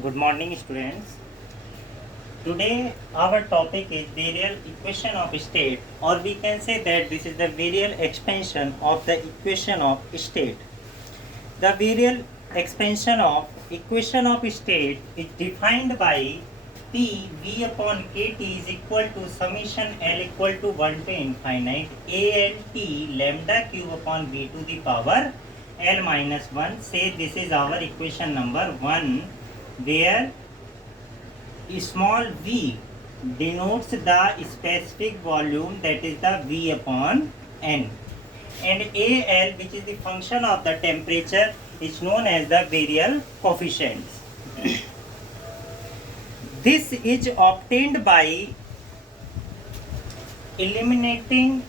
Good morning, students. Today, our topic is virial equation of state, or we can say that this is the virial expansion of the equation of state. The virial expansion of equation of state is defined by P V upon Kt is equal to summation L equal to 1 to infinite A L T lambda cube upon V to the power L minus 1. Say this is our equation number 1, where small v denotes the specific volume, that is the V upon N, and AL, which is the function of the temperature, is known as the virial coefficients. This is obtained by eliminating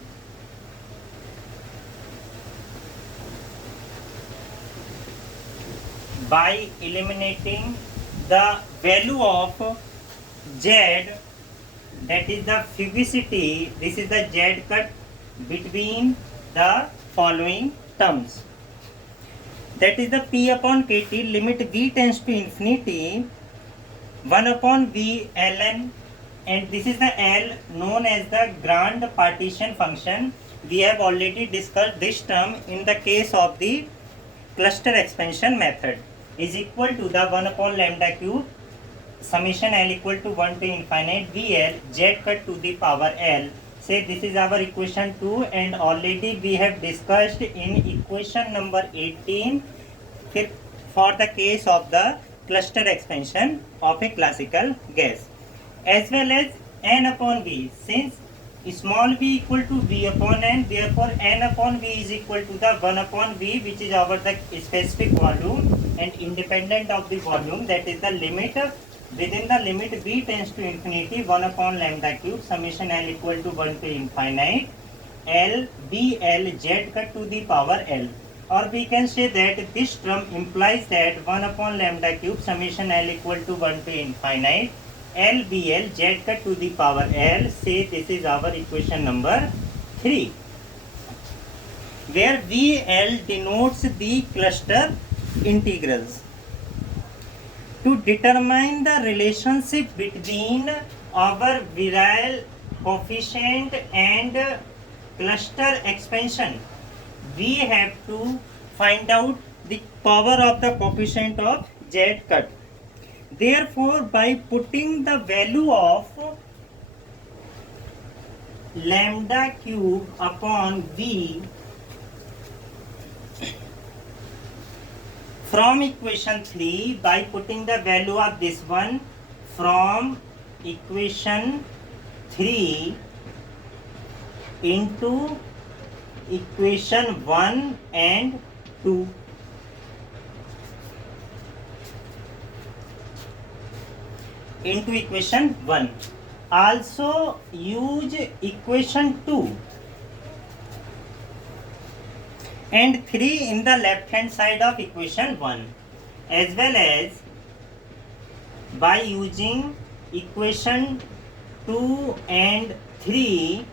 the value of Z, that is the fugacity. This is the Z cut between the following terms, that is the P upon Kt limit V tends to infinity 1 upon V ln, and this is the L known as the grand partition function. We have already discussed this term in the case of the cluster expansion method, is equal to the 1 upon lambda cube summation L equal to 1 to infinite VL Z cut to the power L. Say this is our equation 2, and already we have discussed in equation number 18 for the case of the cluster expansion of a classical gas, as well as N upon V. Since small v equal to V upon N, therefore N upon V is equal to the 1 upon V, which is our the specific volume, and independent of the volume, that is the limit. Within the limit V tends to infinity 1 upon lambda cube summation L equal to 1 to infinite L BL Z cut to the power L. Or we can say that this term implies that 1 upon lambda cube summation L equal to 1 to infinite L BL Z cut to the power L. Say this is our equation number 3, where VL denotes the cluster integrals. To determine the relationship between our virial coefficient and cluster expansion, we have to find out the power of the coefficient of Z cut. Therefore, by putting the value of lambda cube upon V from equation 3, by putting the value of this one from equation 3 into equation 1 and 2, into equation 1. Also use equation 2 and 3 in the left hand side of equation 1, as well as by using equation 2 and 3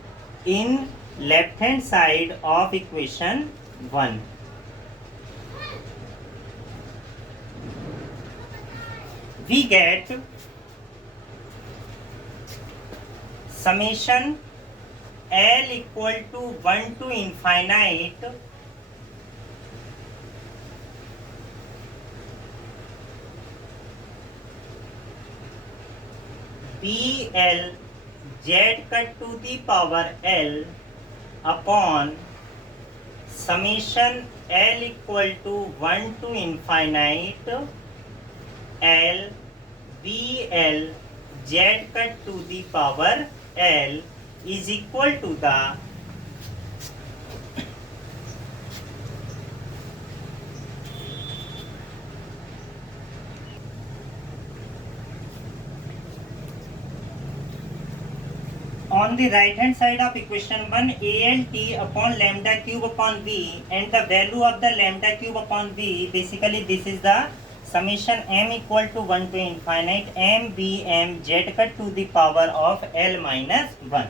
in left hand side of equation 1. We get summation L equal to 1 to infinite BL Z cut to the power L upon summation L equal to 1 to infinite L BL Z cut to the power L is equal to the on the right hand side of equation 1 ALT upon lambda cube upon V, and the value of the lambda cube upon V, basically this is the summation M equal to 1 to infinite M B M Z cut to the power of L minus 1.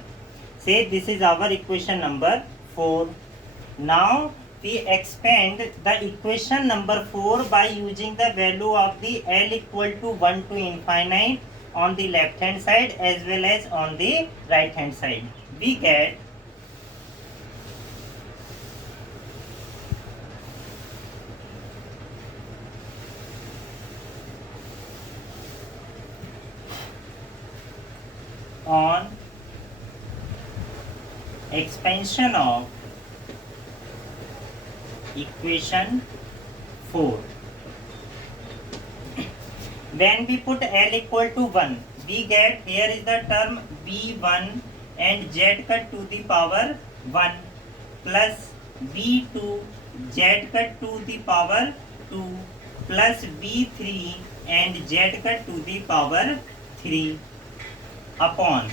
Say this is our equation number 4. Now we expand the equation number 4 by using the value of the L equal to 1 to infinite on the left hand side as well as on the right hand side. We get on expansion of equation 4. When we put L equal to 1, we get, here is the term B1 and Z cut to the power 1 plus B2 Z cut to the power 2 plus B3 and Z cut to the power 3 upon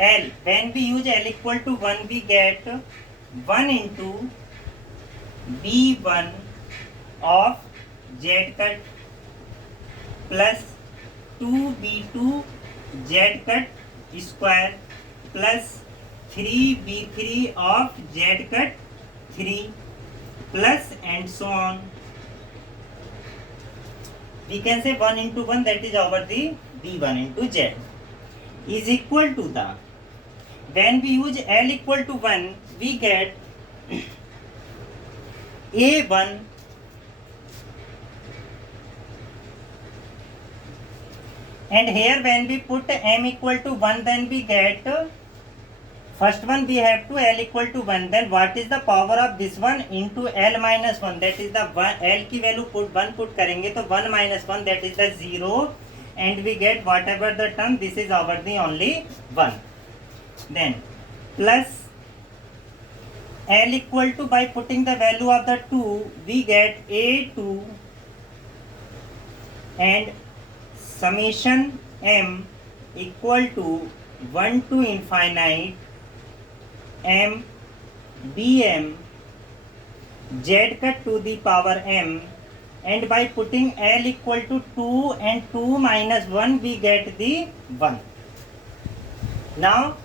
L. When we use L equal to 1, we get 1 into B1 of Z cut plus 2B2 Z cut square plus 3B3 of Z cut 3 plus and so on. We can say 1 into 1, that is over the B1 into Z, is equal to the, when we use L equal to 1, we get A1 and here when we put M equal to 1, then we get, first one we have to L equal to 1, then what is the power of this one into L minus 1, that is the 1, L की value put 1 put करेंगे तो 1 minus 1, that is the 0, and we get whatever the term, this is over the only 1. Then plus L equal to, by putting the value of the 2, we get A2 and summation M equal to 1 to infinite M Bm Z cut to the power M, and by putting L equal to 2 and 2 minus 1, we get the 1. Now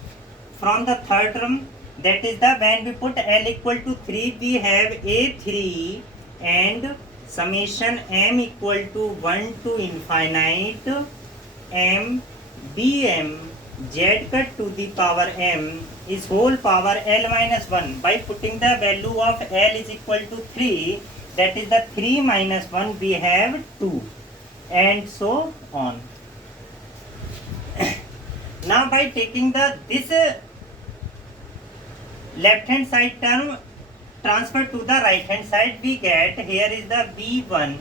from the third term, that is the, when we put L equal to 3, we have A3 and summation M equal to 1 to infinite M Bm Z cut to the power M is whole power L minus 1. By putting the value of L is equal to 3, that is the 3 minus 1, we have 2 and so on. Now by taking the this left hand side term transfer to the right hand side, we get, here is the B1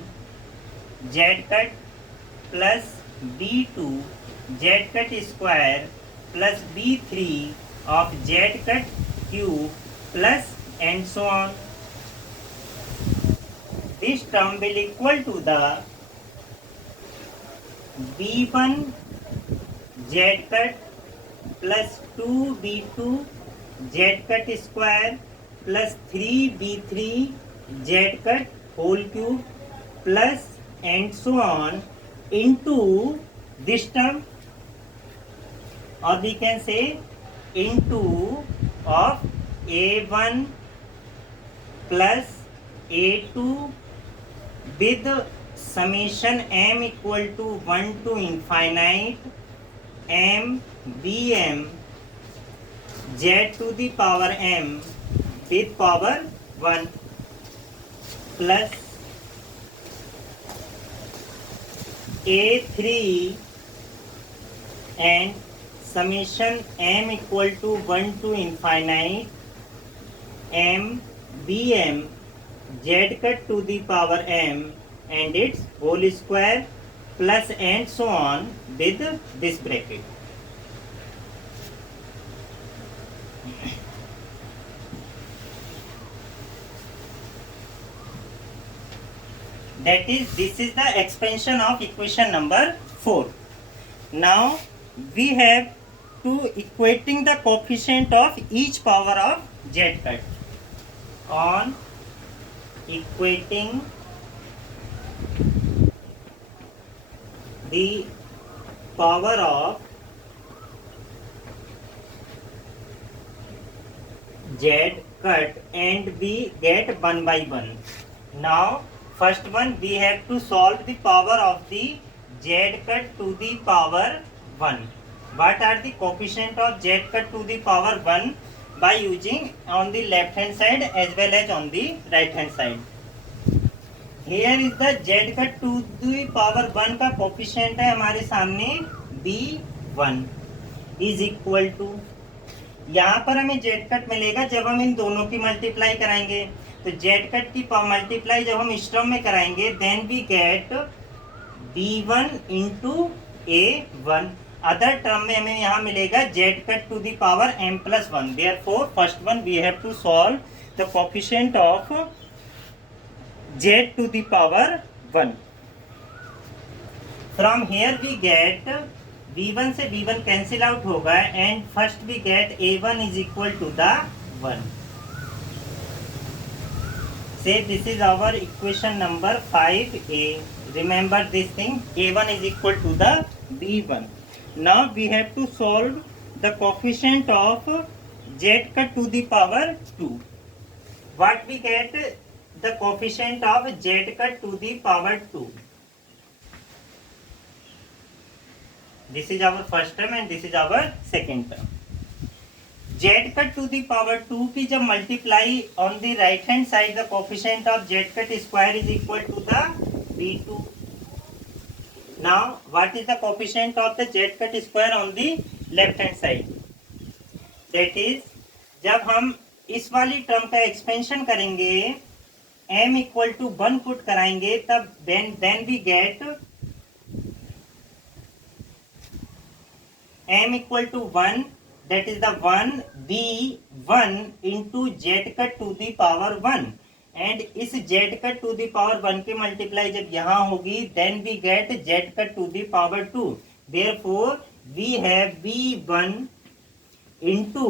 Z cut plus B2 Z cut square plus B3 of Z cut cube plus and so on. This term will equal to the B1 Z cut plus 2B2 Z cut square plus 3B3 Z cut whole cube plus and so on into this term, or we can say into of A1 plus A2 with summation M equal to 1 to infinite M Bm Z to the power M with power 1 plus A3 and summation M equal to 1 to infinite M Bm Z cut to the power M and its whole square plus and so on with this bracket. That is, this is the expansion of equation number 4. Now we have to equating the coefficient of each power of Z cut. On equating the power of Z cut and we get 1 by 1. Now first one we have to solve the power of the z cut to the power 1. What are the coefficient of z cut to the power 1 by using on the left hand side as well as on the right hand side. Here is the z cut to the power 1 का coefficient है हमारे सामने b1 is equal to, यहाँ पर हमें z cut मिलेगा जब हम इन दोनों की मल्टीप्लाई कराएंगे. तो z कट की मल्टीप्लाई जब हम इस टर्म में कराएंगे then we get b1 into a1. Other term में हमें यहाँ मिलेगा z cut to the power m plus 1. Therefore first one we have to solve the coefficient of z to the power 1. From here we get b1 से b1 cancel out होगा and first we get a1 is equal to the 1. Say this is our equation number 5a. Remember this thing, a1 is equal to the b1. Now we have to solve the coefficient of z cut to the power 2. What we get the coefficient of z cut to the power 2. This is our first term and this is our second term. z cut to the power 2 की जब multiply on the right hand side the coefficient of z cut square is equal to the b2. Now what is the coefficient of the z cut square on the left hand side? That is जब हम इस वाली term का expansion करेंगे m equal to 1 put कराएंगे तब then we get m equal to 1, that is the 1 b1 into z cut to the power 1. And इस z cut to the power 1 की मल्टीप्लाई जब यहाँ होगी then we get z cut to the power 2. therefore we have b1 into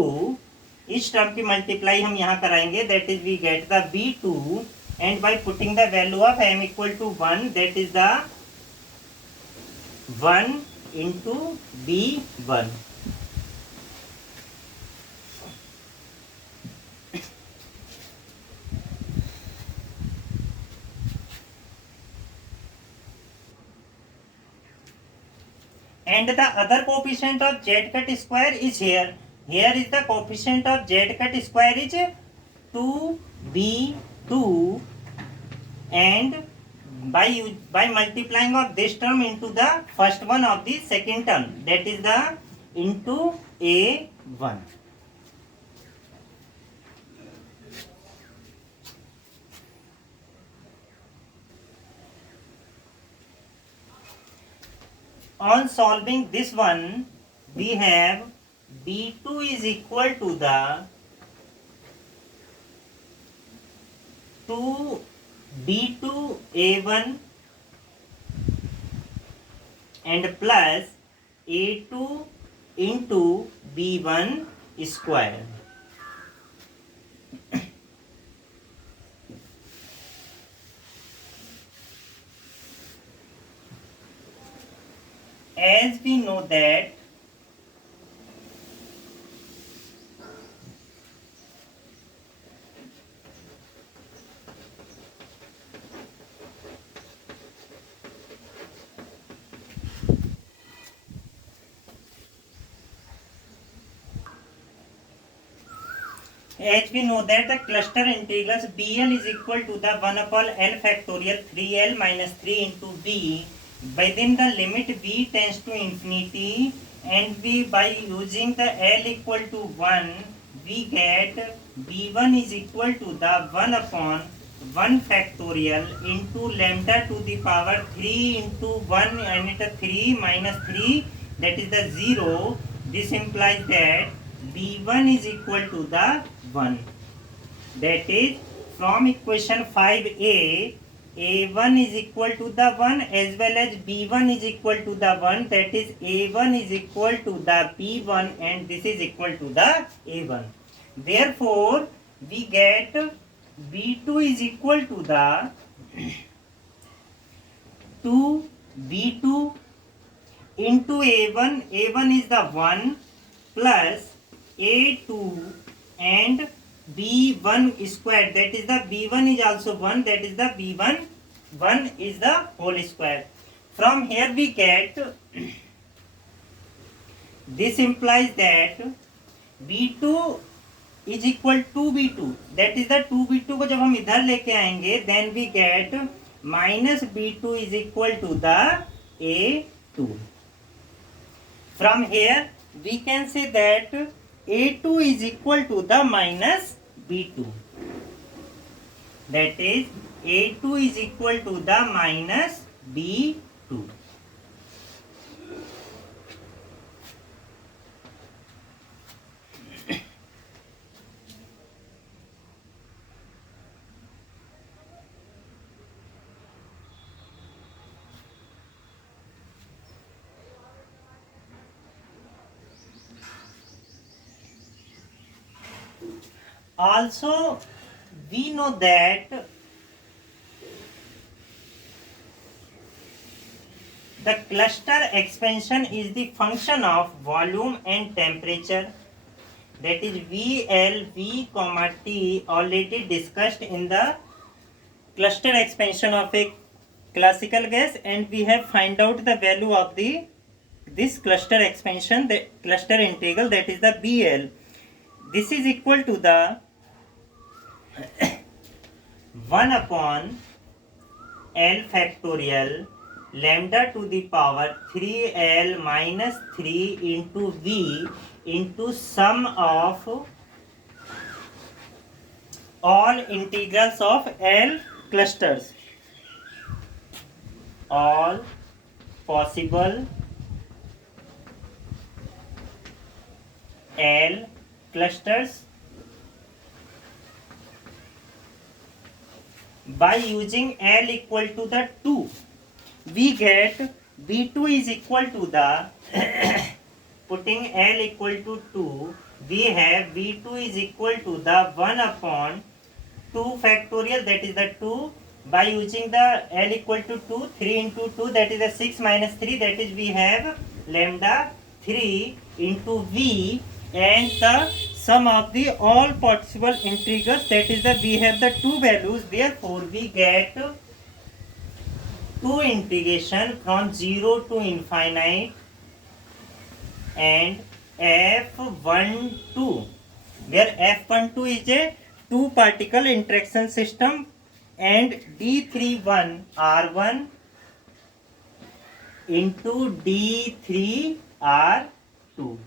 इस term की multiply हम यहाँ कराएंगे that is we get the b2 and by putting the value of m equal to 1 that is the 1 into b1. And the other coefficient of z cut square is here. Here is the coefficient of z cut square is 2b2 and by multiplying of this term into the first one of the second term that is the into a1. On solving this one we have b2 is equal to the 2b2 a1 and plus a2 into b1 square. As we know that the cluster integrals bl is equal to the 1 upon l factorial 3l minus 3 into b within the limit b tends to infinity and we by using the l equal to 1 we get b1 is equal to the 1 upon 1 factorial into lambda to the power 3 into 1 and it 3 minus 3 that is the 0. This implies that b1 is equal to the 1. That is from equation 5a a1 is equal to the 1 as well as b1 is equal to the 1, that is a1 is equal to the b1 and this is equal to the a1. Therefore we get b2 is equal to the 2b2 into a1, a1 is the 1 plus a2 and b1 squared, that is the b1 is also 1, that is the b1 1 is the whole square. From here we get, this implies that b2 is equal to b2, that is the 2b2 को जब हम इधर लेके आएंगे then we get minus b2 is equal to the a2. From here we can say that a2 is equal to the minus b2, that is a2 is equal to the minus b2. Also, we know that the cluster expansion is the function of volume and temperature, that is VL, V, T, already discussed in the cluster expansion of a classical gas, and we have find out the value of this cluster expansion, the cluster integral, that is the BL. This is equal to the 1 upon L factorial lambda to the power 3L minus 3 into V into sum of all integrals of L clusters, all possible L clusters by using L equal to the 2. We get B2 is equal to the putting L equal to 2, we have B2 is equal to the 1 upon 2 factorial, that is the 2, by using the L equal to 2, 3 into 2, that is the 6 minus 3, that is we have lambda 3 into V, and the sum of the all possible integrals, that is the we have the two values, therefore we get 2 integration from 0 to infinite and F12, where F12 is a two particle interaction system, and D31 R1 into D3 R2.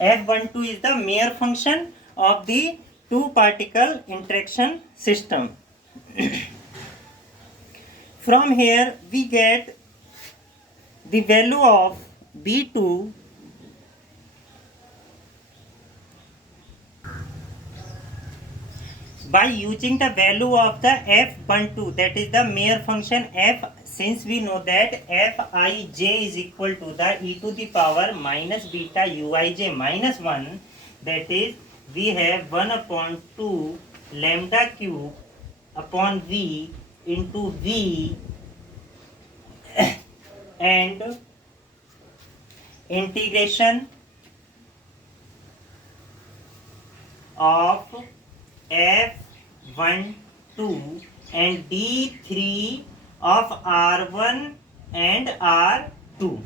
F12 is the mere function of the two particle interaction system. From here we get the value of B2 by using the value of the F12, that is the mere function F, since we know that Fij is equal to the e to the power minus beta Uij minus 1, that is we have 1 upon 2 lambda cube upon V into V and integration of F12 and D3 of R1 and R2.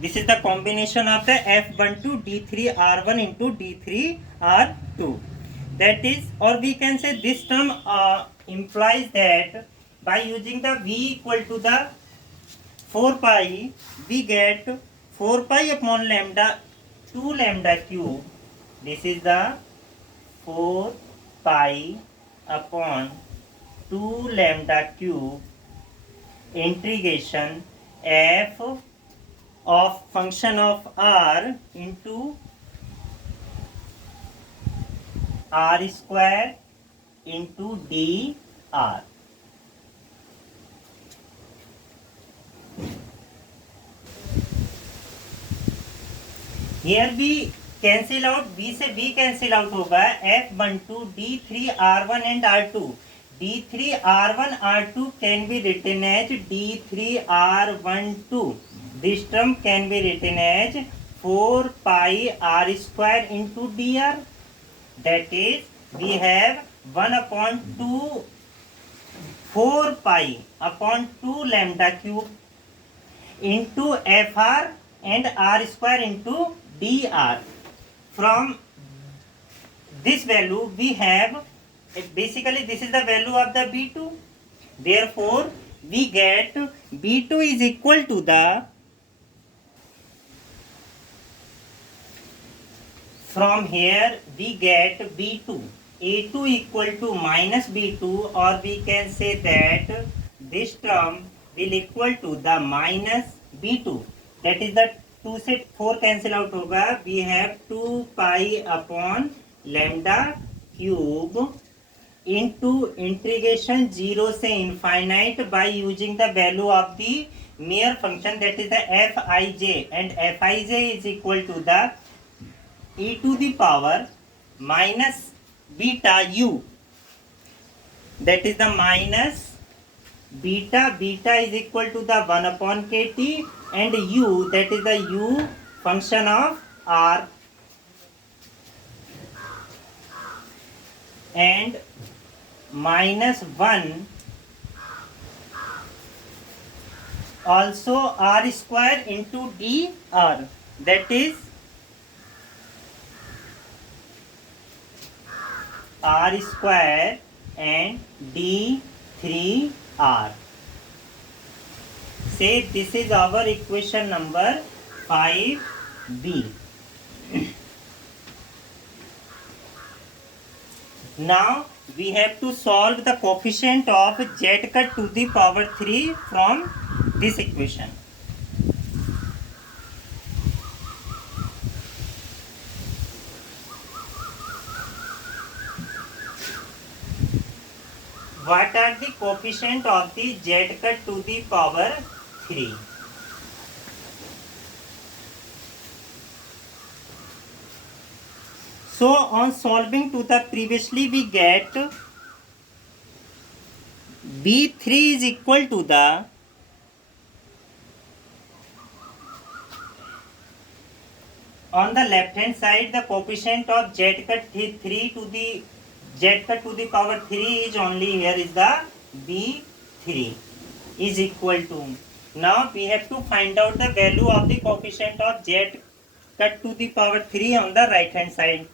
This is the combination of the F12 D3 R1 into D3 R2. That is, or we can say this term implies that by using the V equal to the 4 pi, we get 4 pi upon lambda 2 lambda cube. This is the 4 pi upon 2 lambda cube integration f of function of r into r square into dr. Here we cancel out, B से B cancel out होगा, F12 D3 R1 and R2. D3 R1 R2 can be written as D3 R12. This term can be written as 4 pi R square into dr. that is we have 1 upon 2 4 pi upon 2 lambda cube into fr and r square into dr. From this value we have, basically this is the value of the B2. Therefore, we get B2 is equal to the, from here we get B2. A2 equal to minus B2, or we can say that this term will equal to the minus B2. That is the 2 से 4 cancel out होगा. We have 2 pi upon lambda cube into integration 0 से infinite by using the value of the mere function, that is the Fij, and Fij is equal to the e to the power minus beta u, that is the minus beta is equal to the 1 upon kt, and u, that is the u function of r, and minus 1 also r square into dr, that is r square and d3r. Say this is our equation number 5b. Now we have to solve the coefficient of z cut to the power 3 from this equation. What are the coefficient of the z cut to the power 3? So on solving to the previously we get B3 is equal to the on the left hand side the coefficient of z cut 3 to the z cut to the power 3 is only here is the B3 is equal to. Now we have to find out the value of the coefficient of z cut to the power 3 on the right hand side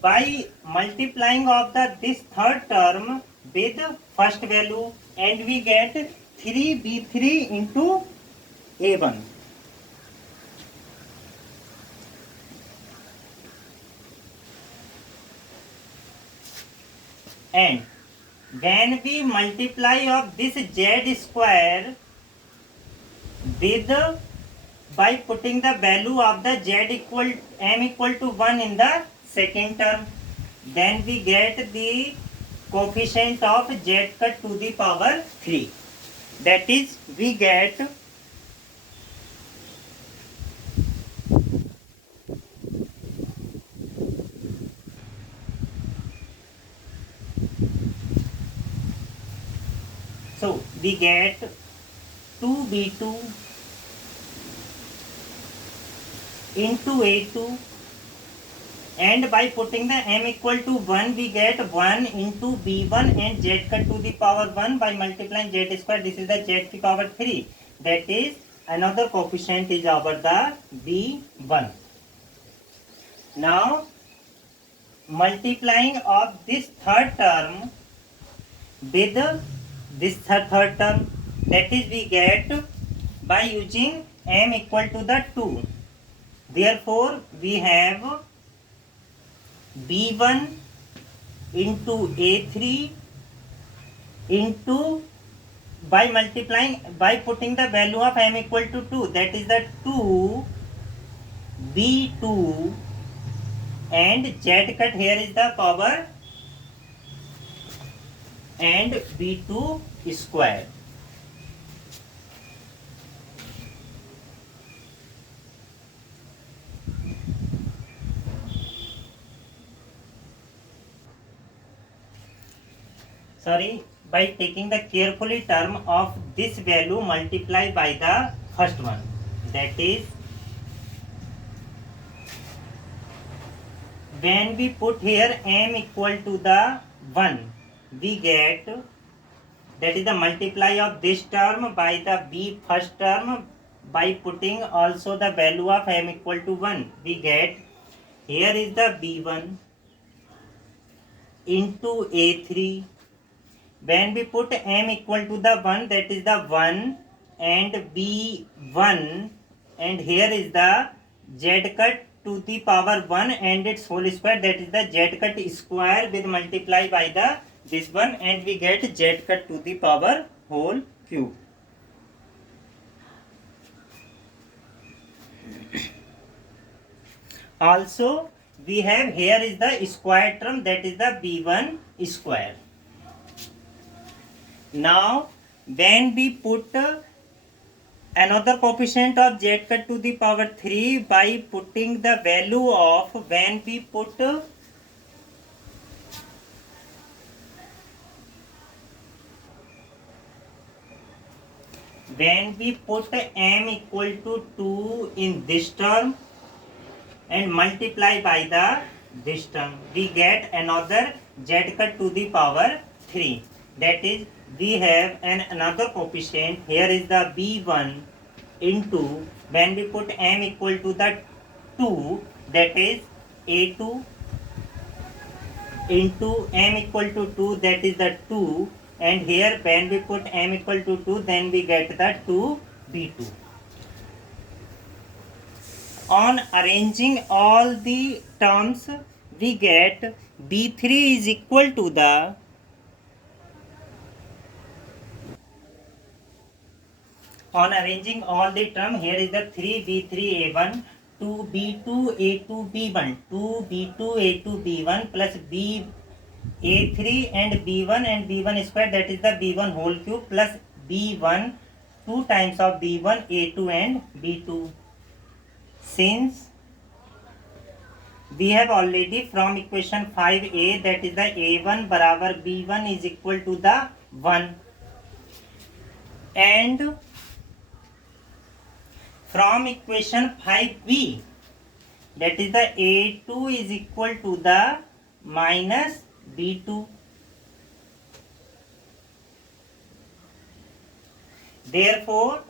by multiplying of the this third term with first value, and we get 3b3 into a1. And when we multiply of this z square with by putting the value of the z equal m equal to 1 in the second term, then we get the coefficient of z cut to the power 3. That is, we get so we get 2b2 into a2, and by putting the m equal to 1 we get 1 into b1 and z cut to the power 1 by multiplying z square, this is the z to power 3, that is another coefficient is over the b1. Now multiplying of this third term with this third term, that is we get by using m equal to the 2. Therefore we have b1 into a3 into by multiplying by putting the value of m equal to 2, that is the 2 b2 and z cut here is the power and b2 square. Sorry, by taking the carefully term of this value multiply by the first one, that is when we put here m equal to the 1, we get, that is the multiply of this term by the b first term by putting also the value of m equal to 1. We get, here is the b1 into a3. When we put m equal to the 1, that is the 1 and b1, and here is the z cut to the power 1 and its whole square, that is the z cut square with multiply by the this one, and we get z cut to the power whole cube. Also we have, here is the square term, that is the b1 square. Now when we put another coefficient of z cut to the power 3 by putting the value of, when we put m equal to 2 in this term and multiply by the this term, we get another z cut to the power 3. That is, we have another coefficient, here is the b1 into, when we put m equal to the 2, that is a2 into m equal to 2, that is the 2, and here when we put m equal to 2, then we get the 2b2. On arranging all the terms, we get b3 is equal to the, on arranging all the term, here is the 3b3a1, 2b2 a2b1, 2b2 a2b1 plus ba3 and b1 square, that is the b1 whole cube, plus b1 2 times of b1 a2 and b2. Since we have already from equation 5a, that is the a1 barabar b1 is equal to the 1, and from equation 5b, that is the a2 is equal to the minus b2. Therefore,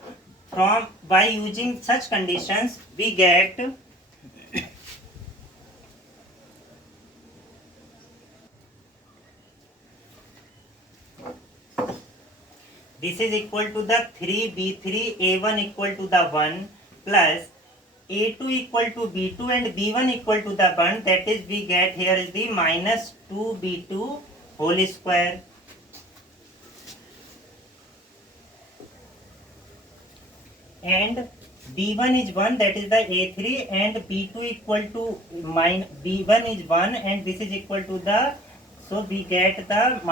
from by using such conditions, we get this is equal to the 3b3 a1 equal to the 1 plus a2 equal to b2 and b1 equal to the 1, that is, we get, here is the minus 2b2 whole square. And b1 is 1, that is the a3, and b2 equal to b1 is 1 and this is equal to the, so we get the minus